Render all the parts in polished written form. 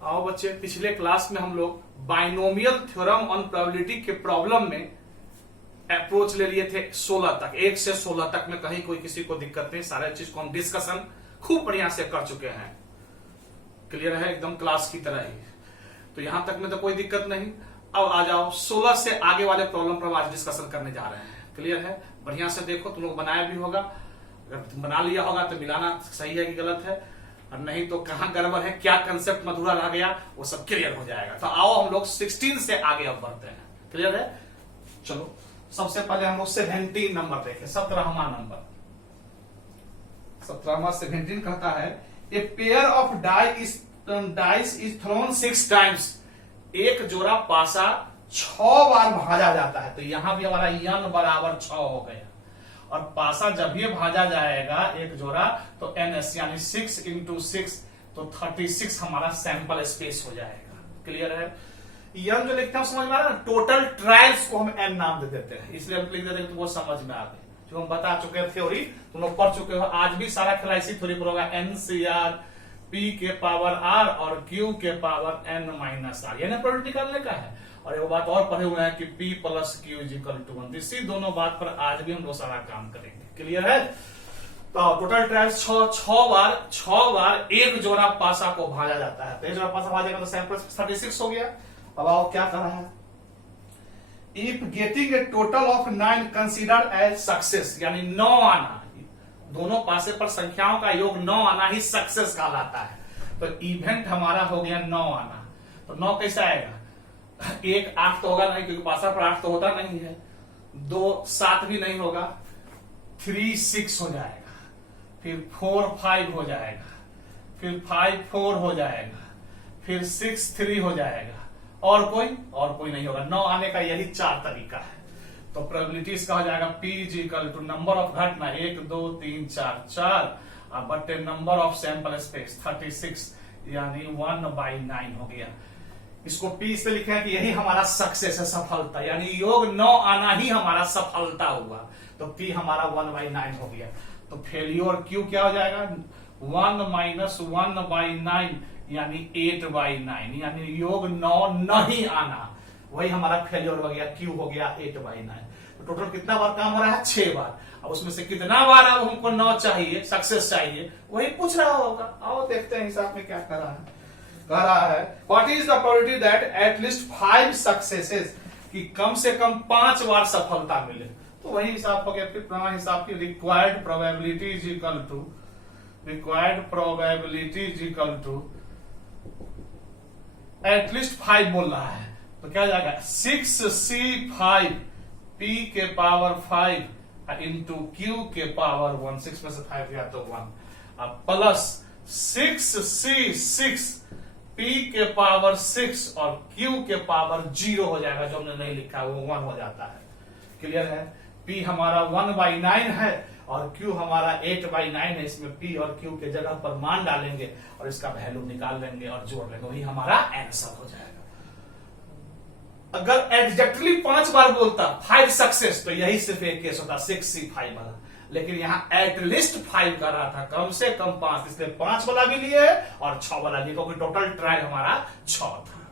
आओ बच्चे, पिछले क्लास में हम लोग बाइनोमियल थ्योरम ऑन प्रोबेबिलिटी के प्रॉब्लम में अप्रोच ले लिए थे 16 तक, 1 से 16 तक में कहीं कोई किसी को दिक्कत नहीं, सारे चीज को हम डिस्कशन खूब बढ़िया से कर चुके हैं। क्लियर है, एकदम क्लास की तरह ही। तो यहां तक में तो कोई दिक्कत नहीं। अब आ जाओ 16 से आगे वाले प्रॉब्लम पर आज डिस्कशन करने जा रहे हैं। क्लियर है, बढ़िया से देखो, तुम लोग बनाया भी होगा, अगर बना लिया होगा तो मिलाना सही है कि गलत है, और नहीं तो कहां गड़बड़ है, क्या कंसेप्ट मधुरा रह गया, वो सब क्लियर हो जाएगा। तो आओ हम लोग 16 से आगे अब बढ़ते हैं। क्लियर है, चलो सबसे पहले हम लोग 17 नंबर देखें, 17वां नंबर। 17वां 17 कहता है a pair of dice is throne 6 times. एक जोड़ा पासा 6 बार भाजा जाता है। तो यहां भी हमारा n बराबर 6 हो गया, और पासा जब ये भाजा जाएगा एक जोड़ा तो ns यानी 6 इंटू 6 तो 36 हमारा सैंपल स्पेस हो जाएगा। क्लियर है, n जो लिखते हैं समझ में आ रहा है ना, टोटल ट्रायल्स को हम n नाम दे देते हैं, इसलिए हम लिख देते हैं तो वो समझ में आ गए। जो हम बता चुके हैं थ्योरी, तुम लोग पढ़ चुके हो, आज भी सारा खेला इसी थ्योरी पर होगा। NCR P के पावर R और Q के पावर n माइनस R, यानी प्रोबेबिलिटी निकालने का है। और एक बात और पढ़े हुए हैं कि P plus Q is equal to 1। इसी दोनों बात पर आज भी हम लोग सारा काम करेंगे। क्लियर है, तो टोटल ट्रायल्स 6 बार एक जोड़ा पासा को भाजा जाता है। तो एक जोड़ा पासा भाजेगा तो सैंपल 36 हो गया। अब आओ क्या कर रहा है, if getting a total of 9 considered as success, यानी 9 आना, दोनों पासे पर संख्याओं का योग 9 आना ही सक्सेस कहलाता है। तो इवेंट हमारा हो गया 9 आना। तो 9 कैसे आएगा, 1 8 तो होगा नहीं, क्योंकि पासा पर 8 तो होता नहीं है, 2 7 भी नहीं होगा, 3 6 हो जाएगा, फिर 4 5 हो जाएगा, फिर 5 4 हो जाएगा, फिर 6 3 हो जाएगा, और कोई नहीं होगा। 9 आने का यही 4 तरीका है। तो प्रोबेबिलिटीज का हो जाएगा P is equal to number of घटना 1 2 3 4 4 बटे नंबर ऑफ सैंपल स्पेस 36, यानी 1/9 हो गया। इसको P से लिखा है कि यही हमारा सक्सेस है, सफलता, यानी योग 9 आना ही हमारा सफलता हुआ। तो P हमारा 1/9 हो गया। तो फेलियर Q क्या हो जाएगा, 1 माइनस 1/9 यानी 8/9, यानी योग 9 नहीं आना, वही हमारा फेलियर हो गया, Q हो गया 8/9। तो टोटल कितना बार काम हो रहा है, 6 बार। अब उसमें से कितना बार अब हमको 9 चाहिए, सक्सेस चाहिए, वही पूछ रहा होगा। आओ देखते हैं हिसाब में क्या कर रहा है। कह रहा है what is the probability that at least 5 successes, कि कम से कम 5 बार सफलता मिले। तो वही हिसाब हो गया, फिर पुराना हिसाब की required probability is equal to at least 5 बोल रहा है। तो क्या हो जाएगा, 6C5 P के पावर 5 इंटू Q के पावर 1, 6 में से 5 गया तो 1, अब प्लस 6C6 P के पावर 6 और Q के पावर 0 हो जाएगा, जो हमने नहीं लिखा वो 1 हो जाता है। क्लियर है, P हमारा 1/9 है और Q हमारा 8/9 है। इसमें P और Q के जगह पर मान डालेंगे और इसका वैल्यू निकाल लेंगे और जोड़ लेंगे, वही हमारा आंसर हो जाएगा। अगर एग्जैक्टली 5 बार बोलता 5 सक्सेस, तो यही सिर्फ एक केस होता 6C5 वाला, लेकिन यहां एटलीस्ट 5 कर रहा था, कम से कम 5, इसलिए 5 वाला भी लिए और 6 वाला लिए, क्योंकि टोटल ट्रायल हमारा 6 था।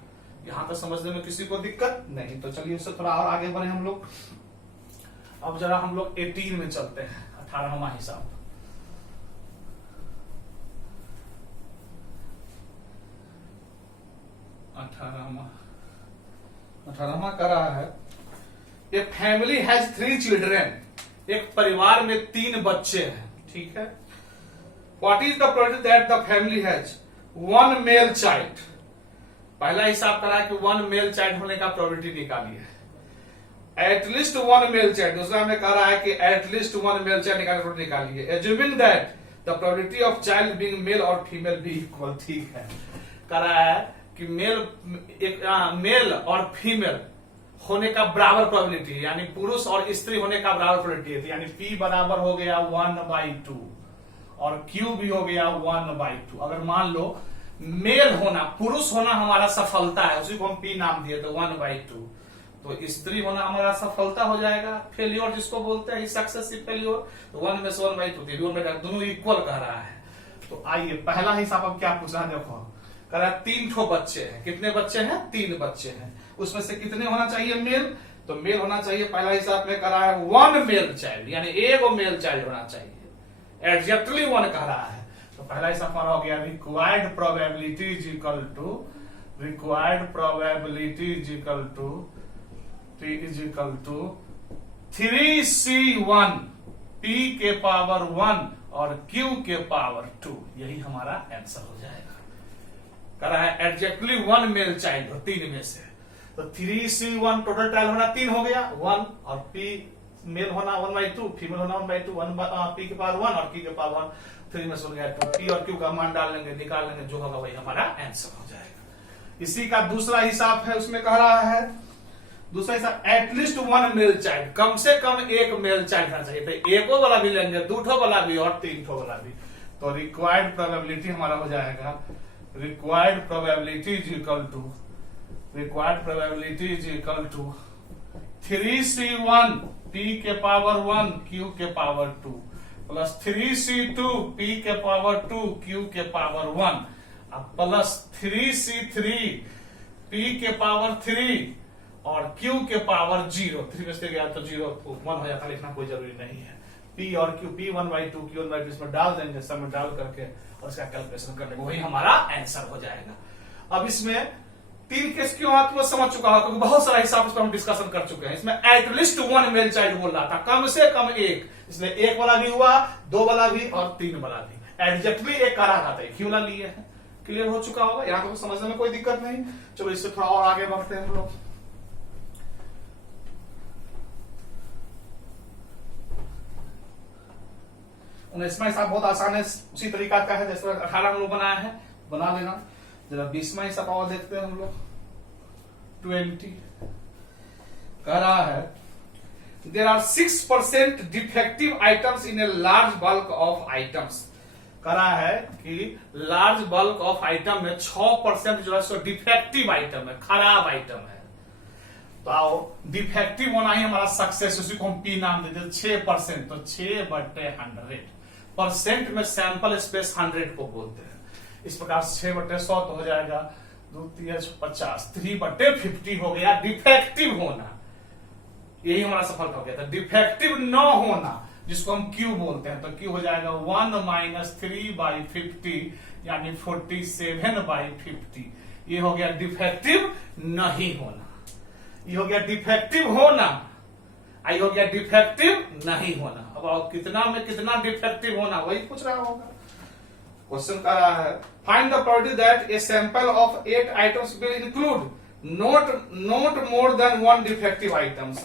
यहां तो समझने में किसी को दिक्कत नहीं। तो चलिए उससे थोड़ा और आगे बढ़े हम लोग। अब जरा हम लोग 18 में चलते हैं, 18वां हिसाब। 18वां कर रहा है ए फैमिली हैज 3 चिल्ड्रेन, एक परिवार में 3 बच्चे हैं। ठीक है, what is the probability that the family has 1 male child. पहला हिसाब करा कि 1 मेल चाइल्ड होने का प्रोबेबिलिटी निकालिए, एटलीस्ट 1 मेल चाइल्ड। दूसरा में कह रहा है कि एटलीस्ट 1 मेल चाइल्ड निकालिए, assuming that the probability of child being male और फीमेल बी इक्वल। ठीक है, कह रहा है कि मेल और फीमेल होने का बराबर प्रोबेबिलिटी, यानी पुरुष और स्त्री होने का बराबर प्रोबेबिलिटी है। यानी P बराबर हो गया 1/2 और Q भी हो गया 1/2। अगर मान लो मेल होना, पुरुष होना हमारा सफलता है, उसी को हम P नाम दिए, तो 1/2। तो स्त्री होना हमारा सफलता हो जाएगा, फेलियर जिसको बोलते हैं सक्सेसिव फेलियर। तो 1 में से 1/2 दोनों इक्वल कह रहा है। तो आइए पहला हिसाब अब क्या पूछ रहा है, देखो कह रहा है 3 ठो बच्चे हैं। कितने बच्चे हैं? 3 बच्चे हैं। उसमें से कितने होना चाहिए? मेल। तो मेल होना चाहिए, पहला हिसाब में कह रहा है 1 मेल चाइल्ड, यानी एक मेल चाइल्ड होना चाहिए। एग्जैक्टली 1 कह रहा है। तो पहला हिसाब हमारा हो गया required probability is equal to 3C1 P के पावर 1 और Q के पावर 2। यही हमारा आंसर हो जाएगा। कह रहा है एग्जैक्टली 1 मेल चाइल्ड हो 3 में से। तो 3C1 टोटल चाइल्ड होना 3 हो गया 1, और P मेल होना 1/2, फीमेल होना 1/2, P के पावर 1 और Q के पावर 3 में से हो गया 2। P और Q का मान डाल लेंगे, निकाल लेंगे, जो होगा वही हमारा आंसर हो जाएगा। इसी का दूसरा हिसाब है, उसमें कह रहा है दूसरा हिसाब एटलीस्ट 1 मेल चाइल्ड, कम से कम एक मेल चाइल्ड होना चाहिए। तो एको वाला भी लेंगे, 2 ठो वाला भी और 3 ठो वाला भी। तो रिक्वायर्ड प्रोबेबिलिटी हमारा हो जाएगा required probability is equal to 3C1 P के पावर 1 Q के पावर 2 प्लस 3C2 P के पावर 2 Q के पावर 1 प्लस 3C3 P के पावर 3 और Q के पावर 0। 3 में से गया तो 0 1 हो जाता, लिखना कोई जरूरी नहीं है। P और Q, P 1/2 Q 1/2 इसमें डाल देंगे, सब में डाल करके और इसका कैलकुलेशन कर लेंगे, वही हमारा आंसर हो जाएगा। अब इसमें 3 केस क्यों आता वो समझ चुका हो, क्योंकि बहुत सारा हिसाब उस पर हम डिस्कशन कर चुके हैं। इसमें एटलीस्ट 1 मेल चाइल्ड बोल रहा था, कम से कम एक, इसलिए 1 वाला भी हुआ, 2 वाला भी और 3 वाला भी। एग्जैक्टली एक करा था, एक ही वाला लिए है। क्लियर हो चुका होगा, यहाँ तो समझने में कोई दिक्कत नहीं। चलो इससे थोड़ा और आगे बढ़ते हैं हम लोग। 19वां हिसाब बहुत आसान है, उसी तरीका का है जैसे 18 हम लोग बनाया है, बना लेना। जरा 20वां हिसाब और देखते हैं हम लोग। 20 कह रहा है there are 6% defective items in a large bulk of items. कह रहा है कि लार्ज बल्क ऑफ आइटम में 6% जो है सो डिफेक्टिव आइटम है, खराब आइटम है। तो आओ डिफेक्टिव होना ही हमारा सक्सेस, उसी को हम पी नाम दे देते 6%। तो 6/100 परसेंट में सैंपल स्पेस 100 को बोलते हैं। इस प्रकार 6/100 तो हो जाएगा 2 3 50, 3/50 हो गया डिफेक्टिव होना। यही हमारा सफल हो गया था, डिफेक्टिव न होना जिसको हम Q बोलते हैं। तो Q हो जाएगा 1 - 3/50 यानी 47/50। ये हो गया डिफेक्टिव नहीं होना, ये हो गया डिफेक्टिव होना, आई हो गया डिफेक्टिव नहीं होना। अब आओ कितना में कितना डिफेक्टिव होना वही पूछ रहा होगा। क्वेश्चन कर रहा है find the probability that a sample of 8 items will include not more than 1 defective items.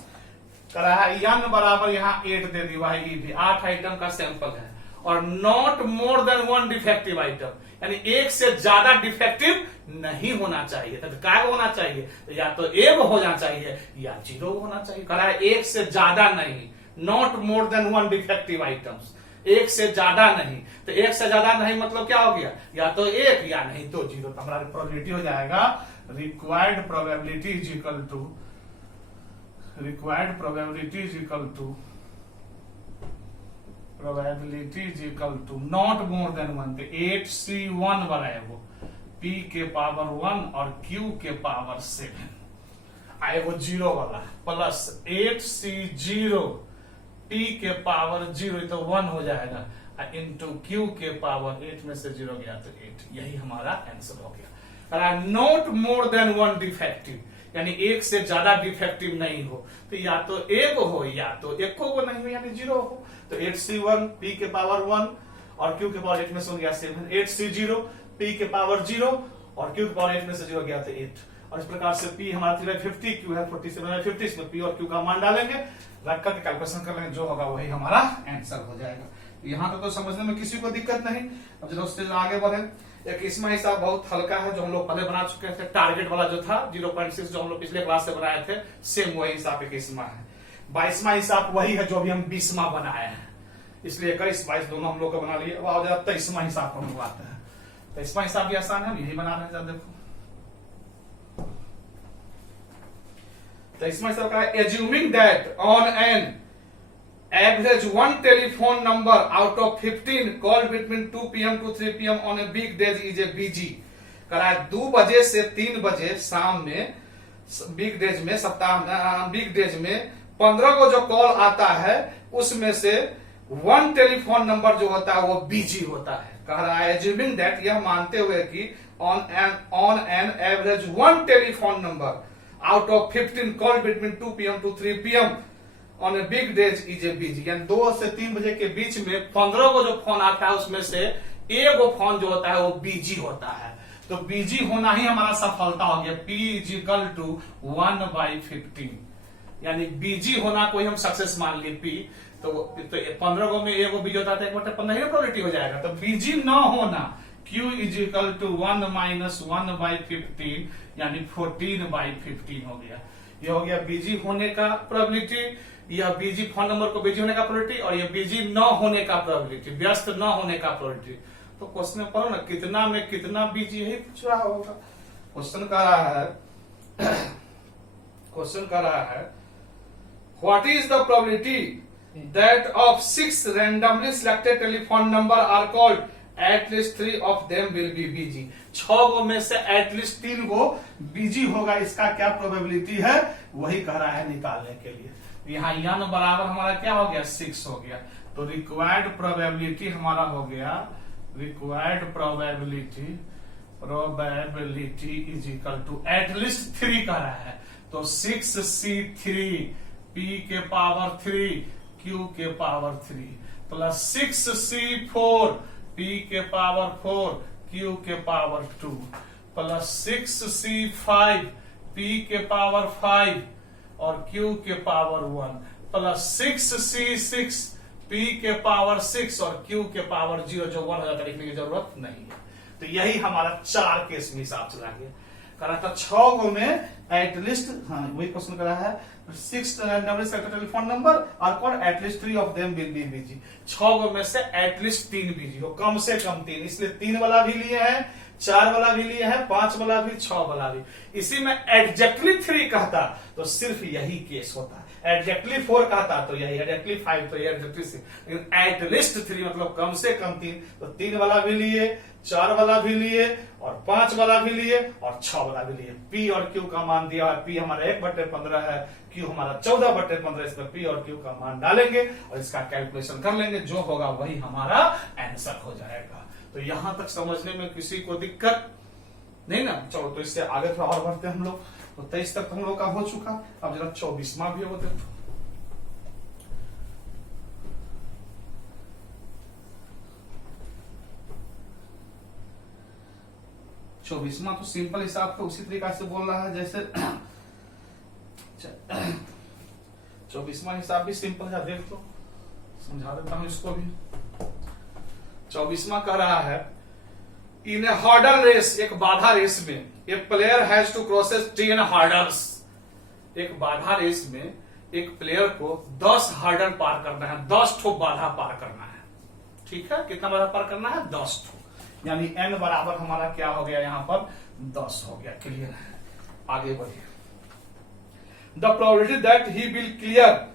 कर रहा है n बराबर यहाँ 8 दे दी भाई, ये भी 8 आइटम का सैंपल है और not more than 1 defective item, यानी एक से ज्यादा डिफेक्टिव नहीं होना चाहिए। तो क्या होना चाहिए? या तो 1 होना चाहिए या 0 होना चाहिए। कह रहा है 1 से ज्यादा नहीं, not more than 1 defective items, 1 से ज्यादा नहीं। तो 1 से ज्यादा नहीं मतलब क्या हो गया? या तो 1 या नहीं तो 0। तो हमारा प्रोबेबिलिटी हो जाएगा required probability is equal to not more than 1। तो 8C1 बनाए वो P के पावर 1 और Q के पावर 7 आए वो 0 वाला प्लस 8C0 P के पावर 0 तो 1 हो जाएगा इंटू Q के पावर 8 में से 0 गया तो 8। यही हमारा आंसर हो गया। नॉट मोर देन 1 डिफेक्टिव यानी 1 से ज्यादा डिफेक्टिव नहीं हो। तो या तो 1 हो या तो 1 को नहीं हो यानी 0 हो। तो 8C1 P के पावर 1 और Q के पावर 8 में से हो गया 7। 8C0 P के पावर 0 और Q के पावर 8 में से 0 गया तो 8। और इस प्रकार से P हमारा 3/50, Q है 47/50। इसमें P और Q का मान डालेंगे, रख करके कैलकुलेशन कर लेंगे, जो होगा वही हमारा आंसर हो जाएगा। यहाँ तक तो समझने में किसी को दिक्कत नहीं। अब जब उससे आगे बढ़े, 21वां हिसाब बहुत हल्का है, जो हम लोग पहले बना चुके थे। टारगेट वाला जो था 0.6 जो हम लोग पिछले क्लास से बनाए थे, सेम वही हिसाब 21वां है। 22वां हिसाब वही है जो अभी हम 20वां बनाए हैं, इसलिए 21 22 दोनों हम लोग का बना लिए। अब आओ जरा 23वां हिसाब हम लोग आते हैं। 23वां हिसाब भी आसान है, यही बना रहे हैं। देखो 23वां हिसाब का है assuming that on an average 1 telephone number out of 15 called between 2 PM to 3 PM on a weekdays is a busy। कराए 2 बजे से 3 बजे शाम में वीक डेज में, सप्ताह वीक डेज में 15 को जो कॉल आता है उसमें से 1 टेलीफोन नंबर जो होता है वो बिजी होता है। कह रहा है एज्यूमिंग दैट, यह मानते हुए कि on an average 1 telephone number out of 15 call between 2 PM to 3 PM on a big days is a busy, यानी 2 से 3 बजे के बीच में 15 को जो फोन आता है उसमें से एक फोन जो होता है वो बिजी होता है। तो बिजी होना ही हमारा सफलता हो गया। P = 1/15, यानी बिजी होना कोई हम सक्सेस मान लिए P, तो 15 को में एगो बिजी होता है 1/15 ही प्रोबेबिलिटी हो जाएगा। तो बिजी न होना Q = 1 - 1/15 यानी 14/15 हो गया। ये हो गया बिजी होने का प्रोबेबिलिटी, यह बिजी फोन नंबर को बिजी होने का प्रोबेबिलिटी, और यह बिजी न होने का प्रोबेबिलिटी, व्यस्त न होने का प्रोबेबिलिटी। तो क्वेश्चन में पढ़ो ना, कितना में कितना बिजी, यही पूछ रहा होगा। क्वेश्चन कर रहा है what is the probability that of 6 randomly selected telephone number are called at least 3 of them will be busy. 6 गो में से एटलीस्ट 3 गो बिजी होगा, इसका क्या प्रोबेबिलिटी है वही कह रहा है निकालने के लिए। यहाँ n बराबर हमारा क्या हो गया 6 हो गया। तो रिक्वायर्ड प्रोबेबिलिटी हमारा हो गया, required probability is equal to at least 3 कह रहा है। तो 6C3 P के पावर 3 Q के पावर 3 प्लस 6C4 P के पावर 4 Q के पावर 2 प्लस 6C5 P के पावर 5 और Q के पावर 1 प्लस 6C6 P के पावर 6 और Q के पावर 0, जो 1 हो जाता है लिखने की जरूरत नहीं है। तो यही हमारा 4 केस में हिसाब चला गया। करा था 6 गो में एटलीस्ट, हाँ वही क्वेश्चन करा है 6 रैंडमली सिलेक्टेड टेलीफोन नंबर और कौन at least 3 of them will be busy. 6 गो में से एटलीस्ट 3 बिजी हो, कम से कम 3, इसलिए 3 वाला भी लिए हैं, 4 वाला भी लिए हैं, 5 वाला भी, 6 वाला भी। इसी में एग्जैक्टली 3 कहता तो सिर्फ यही केस होता है, एग्जैक्टली 4 कहता तो यही, एग्जैक्टली 5 तो यही, एग्जैक्टली 6, लेकिन एटलीस्ट 3 मतलब कम से कम 3। तो 3 वाला भी लिए, 4 वाला भी लिए और 5 वाला भी लिए और 6 वाला भी लिए। P और Q का मान दिया है, P हमारा 1/15 है, Q हमारा 14/15, इसमें P और Q का मान डालेंगे और इसका कैलकुलेशन कर लेंगे, जो होगा वही हमारा आंसर हो जाएगा। तो यहां तक समझने में किसी को दिक्कत नहीं ना? चलो तो इससे आगे थोड़ा और बढ़ते हैं हम लोग। तो 23 तक हम लोग का हो चुका, अब जरा 24वां भी होते। 24वां तो सिंपल हिसाब तो उसी तरीका से बोल रहा है जैसे 24वां हिसाब भी सिंपल है, देख लो समझा देता हूं इसको भी। 24वां कह रहा है इन ए हर्डल रेस, एक बाधा रेस में a player has to crosses 10 hurdles. एक बाधा रेस में एक प्लेयर को 10 हर्डल पार करना है, 10 ठो बाधा पार करना है। ठीक है, कितना बाधा पार करना है? 10 ठो, यानी n बराबर हमारा क्या हो गया यहां पर 10 हो गया। क्लियर है, आगे बढ़िए। The probability that he will clear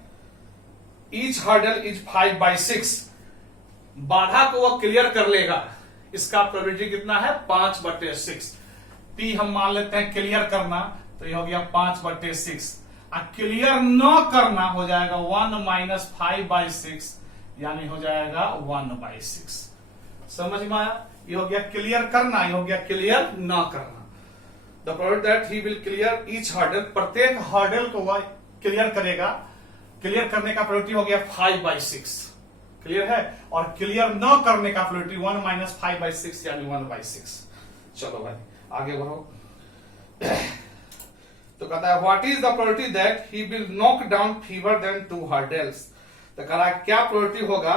each hurdle is 5/6। बाधा को वह क्लियर कर लेगा, इसका प्रोबेबिलिटी कितना है? 5/6। P हम मान लेते हैं क्लियर करना, तो यह हो गया 5/6। क्लियर न करना हो जाएगा 1 - 5/6, यानी हो जाएगा 1/6। समझ में आया? ये हो गया क्लियर करना, ये हो गया क्लियर न करना। The probability that he will clear each hurdle, प्रत्येक हर्डल को वह क्लियर करेगा, क्लियर करने का प्रोबेबिलिटी हो गया 5/6। क्लियर है? और क्लियर न करने का प्रोबेबिलिटी 1 - 5/6 यानी 1/6। चलो भाई आगे बढ़ो। तो कहता है what is the probability that he will knock down fewer than 2 hurdles. तो कह रहा है क्या प्रोबेबिलिटी होगा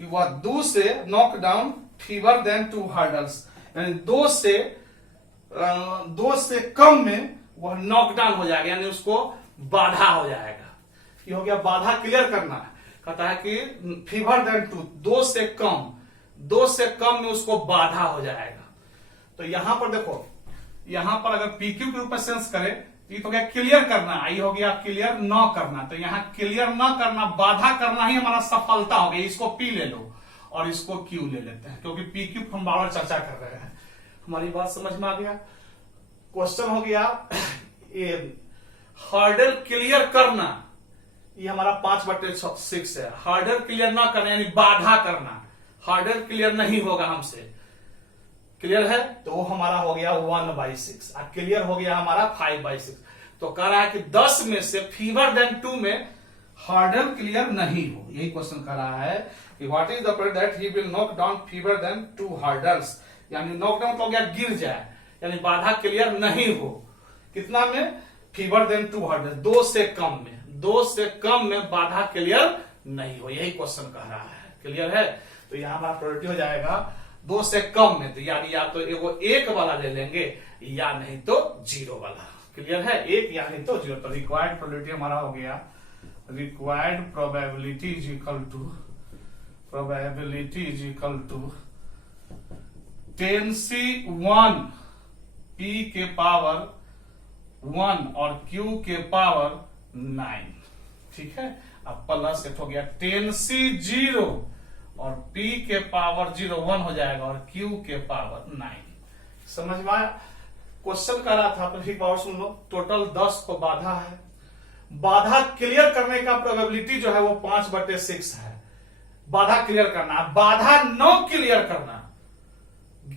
कि वह 2 से knock down fewer than 2 hurdles, यानी 2 से कम में वह नॉकडाउन हो जाएगा, यानी उसको बाधा हो जाएगा। ये हो गया बाधा क्लियर करना। कहता है कि फीवर देन 2, 2 से कम में उसको बाधा हो जाएगा। तो यहां पर देखो, यहां पर अगर PQ के रूप में सेंस करें तो ये तो गया क्लियर करना, ये हो गया क्लियर न करना। तो यहां क्लियर न करना, बाधा करना ही हमारा सफलता हो गई। इसको P ले लो और इसको Q ले लेते हैं, क्योंकि PQ हम बार बार चर्चा कर रहे हैं। हमारी बात समझ में आ गया। क्वेश्चन हो गया ये हर्डल क्लियर करना, ये हमारा 5/6 है। हर्डल क्लियर ना करना यानी बाधा करना, हर्डल क्लियर नहीं होगा हमसे, क्लियर है तो वो हमारा हो गया 1/6 और क्लियर हो गया हमारा 5/6। तो कह रहा है कि 10 में से फीवर देन 2 में हर्डल क्लियर नहीं हो, यही क्वेश्चन कर रहा है कि what is the proof that he will knock down fewer than 2 hurdles, यानी नॉक डाउन हो गया गिर जाए, यानी बाधा क्लियर नहीं हो। कितना में? फीवर देन 2 हर्डल्स, 2 से कम में, 2 से कम में बाधा क्लियर नहीं हो, यही क्वेश्चन कह रहा है। क्लियर है तो यहां हमारा प्रोबेबिलिटी हो जाएगा 2 से कम में, तो यानी या तो एगो 1 वाला ले लेंगे या नहीं तो 0 वाला। क्लियर है, 1 या नहीं तो 0। तो रिक्वायर्ड प्रोबेबिलिटी हमारा हो गया, required probability is equal to, probability is equal to 10C1 P के पावर 1 और Q के पावर 9। ठीक है, अब प्लस एक हो गया 10C0 और P के पावर 0 1 हो जाएगा और Q के पावर 9। समझ में आया? क्वेश्चन कर रहा था तो ठीक पावर सुन लो। टोटल 10 को बाधा है, बाधा क्लियर करने का प्रोबेबिलिटी जो है वो 5/6 है। बाधा क्लियर करना, बाधा न क्लियर करना,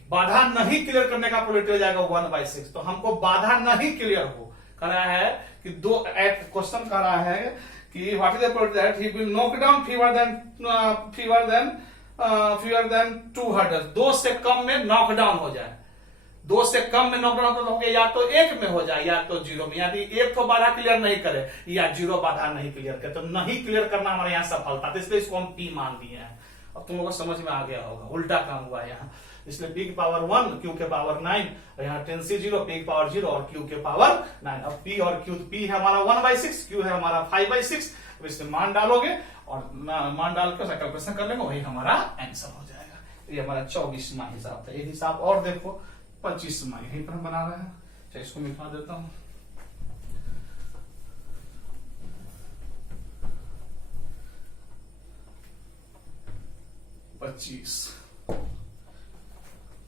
बाधा नहीं क्लियर करने का प्रोबेबिलिटी हो जाएगा 1/6। तो हमको बाधा नहीं क्लियर हो कर रहा है कि दो क्वेश्चन कर रहा है कि what is the probability that he will knock down fewer than 2 hurdles, 2 से कम में नॉक डाउन हो जाए, 2 से कम में नॉकडाउन हो गया, या तो 1 में हो जाए या तो 0 में, यदि 1 तो बाधा क्लियर नहीं करे या 0 बाधा नहीं क्लियर करे, तो नहीं क्लियर करना हमारे यहाँ सफलता, तो इसलिए इसको हम P मान दिए हैं। अब तुम लोगों को समझ में आ गया होगा, उल्टा काम हुआ है यहाँ, इसलिए P की पावर 1 Q के पावर 9 और यहाँ 10C0 P की पावर 0 और Q के पावर 9। अब P और Q, P है हमारा 1/6, Q है हमारा 5/6। अब इसमें मान डालोगे और मान डाल कर कैलकुलेशन कर लेंगे, वही हमारा आंसर हो जाएगा। ये हमारा 24वां हिसाब था। एक हिसाब और देखो 25वां, यहीं पर हम बना रहे हैं, चाहे इसको मिटा देता हूं।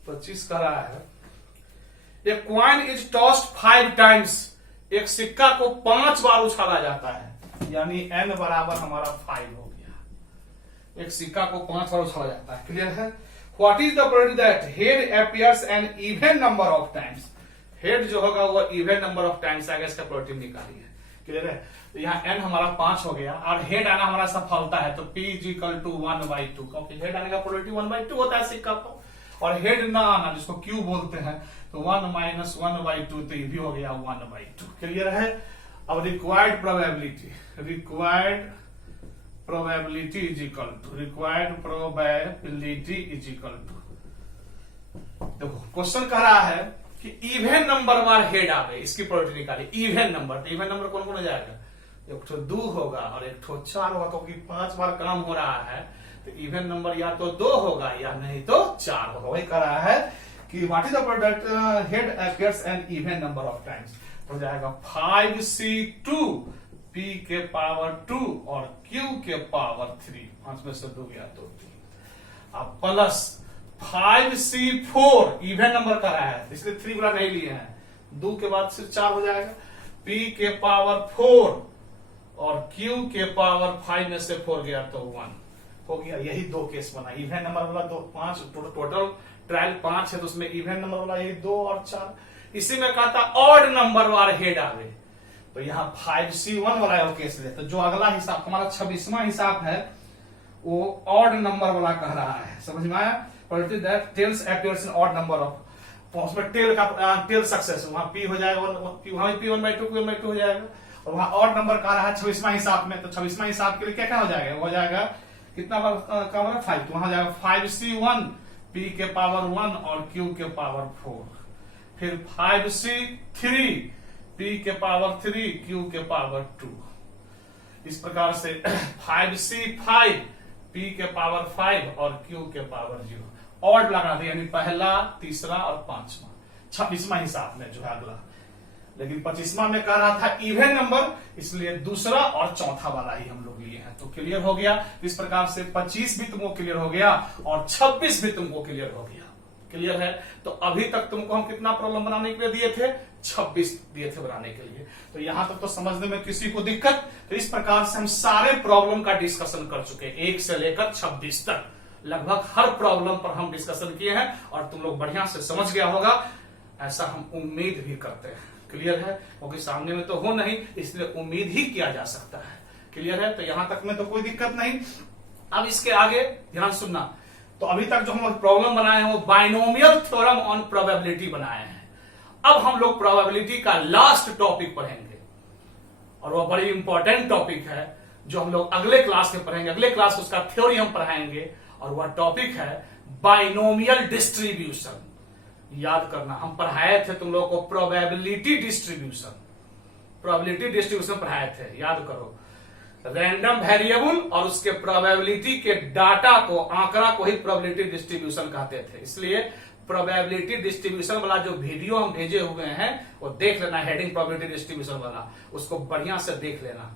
पच्चीस का रहा है, ए क्वाइन इज टॉस्ड 5 टाइम्स, एक सिक्का को 5 बार उछाला जाता है, यानी n बराबर हमारा 5 हो गया। एक सिक्का को 5 बार उछाला जाता है। क्लियर है? What is the probability that head appears an even number of times? Head जो होगा वो इवन नंबर ऑफ टाइम्स आएगा, इसका प्रोबेबिलिटी निकालिए। क्लियर है? तो यहाँ n हमारा 5 हो गया और हेड आना हमारा सफलता है, तो P = 1/2, क्योंकि हेड आने का प्रोबेबिलिटी 1/2 होता है सिक्का को, और हेड ना आना जिसको Q बोलते हैं तो 1 - 1/2, तो ये भी हो गया 1/2। क्लियर है? अब required probability, required probability is equal to, required probability is equal to, देखो क्वेश्चन कह रहा है कि इवन नंबर वार हेड आवे, इसकी प्रोबेबिलिटी निकाली। इवन नंबर, तो इवन नंबर कौन कौन हो जाएगा? एक ठो 2 होगा और एक ठो 4 होगा, क्योंकि 5 बार काम हो रहा है, तो इवन नंबर या तो 2 होगा या नहीं तो 4 होगा। वही कह रहा है कि what is the probability that head appears an even number of times, हो जाएगा 5C2 P के पावर 2 और Q के पावर 3, 5 में से 2 गया तो 3, अब प्लस 5C4 इवन नंबर का है, इसलिए 3 वाला नहीं लिए हैं, 2 के बाद सिर्फ 4 हो जाएगा, P के पावर 4 और Q के पावर 5 में से 4 गया तो 1 हो गया। यही 2 केस बना, इवन नंबर वाला 2, 5 टोटल ट्रायल 5 है, तो उसमें इवन नंबर वाला यही 2 और 4। इसी में कहा था ऑड नंबर वाला हेड आवे, तो यहाँ 5C1 वाला केस ले, तो जो अगला हिसाब हमारा 26वां हिसाब है वो ऑड नंबर वाला कह रहा है। समझ में आया? Probability that tells appears in odd number of, उसमें टेल का टेल सक्सेस, वहां P हो जाएगा, वहां P 1/2 Q 1/2 हो जाएगा, और वहां ऑड नंबर कह रहा है 26वां हिसाब में, तो 26वां हिसाब के लिए क्या क्या हो जाएगा? हो जाएगा कितना बार का होगा? 5, तो वहां जाएगा 5C1 P के पावर 1 और Q के पावर 4, फिर 5C3 P के पावर 3 Q के पावर 2, इस प्रकार से 5C5 P के पावर 5 और Q के पावर 0 ऑड लगा दे, यानी पहला, तीसरा और 5वां। 26वां हिसाब में जो है अगला, लेकिन 25वां में कह रहा था इवन नंबर, इसलिए दूसरा और चौथा वाला ही हम लोग लिए हैं। तो क्लियर हो गया। इस प्रकार से 25 भी तुमको क्लियर हो गया और 26 भी तुमको क्लियर हो गया। क्लियर है? तो अभी तक तुमको हम कितना प्रॉब्लम बनाने के लिए दिए थे? 26 दिए थे बनाने के लिए। तो यहां तक तो समझने में किसी को दिक्कत? तो इस प्रकार से हम सारे प्रॉब्लम का डिस्कशन कर चुके हैं, 1 से लेकर 26 तक लगभग हर प्रॉब्लम पर हम डिस्कशन किए हैं और तुम लोग बढ़िया से समझ गया होगा, ऐसा हम उम्मीद भी करते हैं। क्लियर है? क्योंकि सामने में तो हो नहीं, इसलिए उम्मीद ही किया जा सकता है। क्लियर है? तो यहां तक में तो कोई दिक्कत नहीं। अब इसके आगे ध्यान सुनना। तो अभी तक जो हम लोग प्रॉब्लम बनाए हैं वो बाइनोमियल थ्योरम ऑन प्रोबेबिलिटी बनाए हैं। अब हम लोग प्रोबेबिलिटी का लास्ट टॉपिक पढ़ेंगे और वह बड़ी इंपॉर्टेंट टॉपिक है जो हम लोग अगले क्लास में पढ़ेंगे। अगले क्लास उसका थ्योरी हम पढ़ाएंगे और वह टॉपिक है बाइनोमियल डिस्ट्रीब्यूशन। याद करना, हम पढ़ाए थे तुम लोगों को प्रोबेबिलिटी डिस्ट्रीब्यूशन, प्रोबेबिलिटी डिस्ट्रीब्यूशन पढ़ाए थे, याद करो। रैंडम वेरिएबल और उसके प्रोबेबिलिटी के डाटा को, आंकड़ा को ही प्रोबेबिलिटी डिस्ट्रीब्यूशन कहते थे। इसलिए प्रोबेबिलिटी डिस्ट्रीब्यूशन वाला जो वीडियो हम भेजे हुए हैं वो देख लेना, हेडिंग प्रोबेबिलिटी डिस्ट्रीब्यूशन वाला, उसको बढ़िया से देख लेना,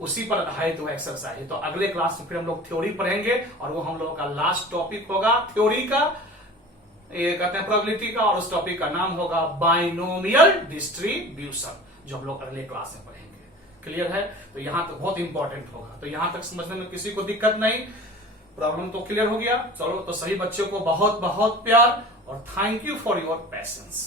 उसी पर आधारित वो एक्सरसाइज। तो अगले क्लास में फिर हम लोग थ्योरी पढ़ेंगे और वो हम लोगों का लास्ट टॉपिक होगा थ्योरी का, ये कहते हैं प्रोबेबिलिटी का, और उस टॉपिक का नाम होगा बाइनोमियल डिस्ट्रीब्यूशन, जो हम लोग अगले क्लास में पढ़ेंगे। क्लियर है? तो यहां तक बहुत इंपॉर्टेंट होगा। तो यहां तक समझने में किसी को दिक्कत नहीं, प्रॉब्लम तो क्लियर हो गया। चलो, तो सभी बच्चों को बहुत बहुत प्यार और thank you for your patience.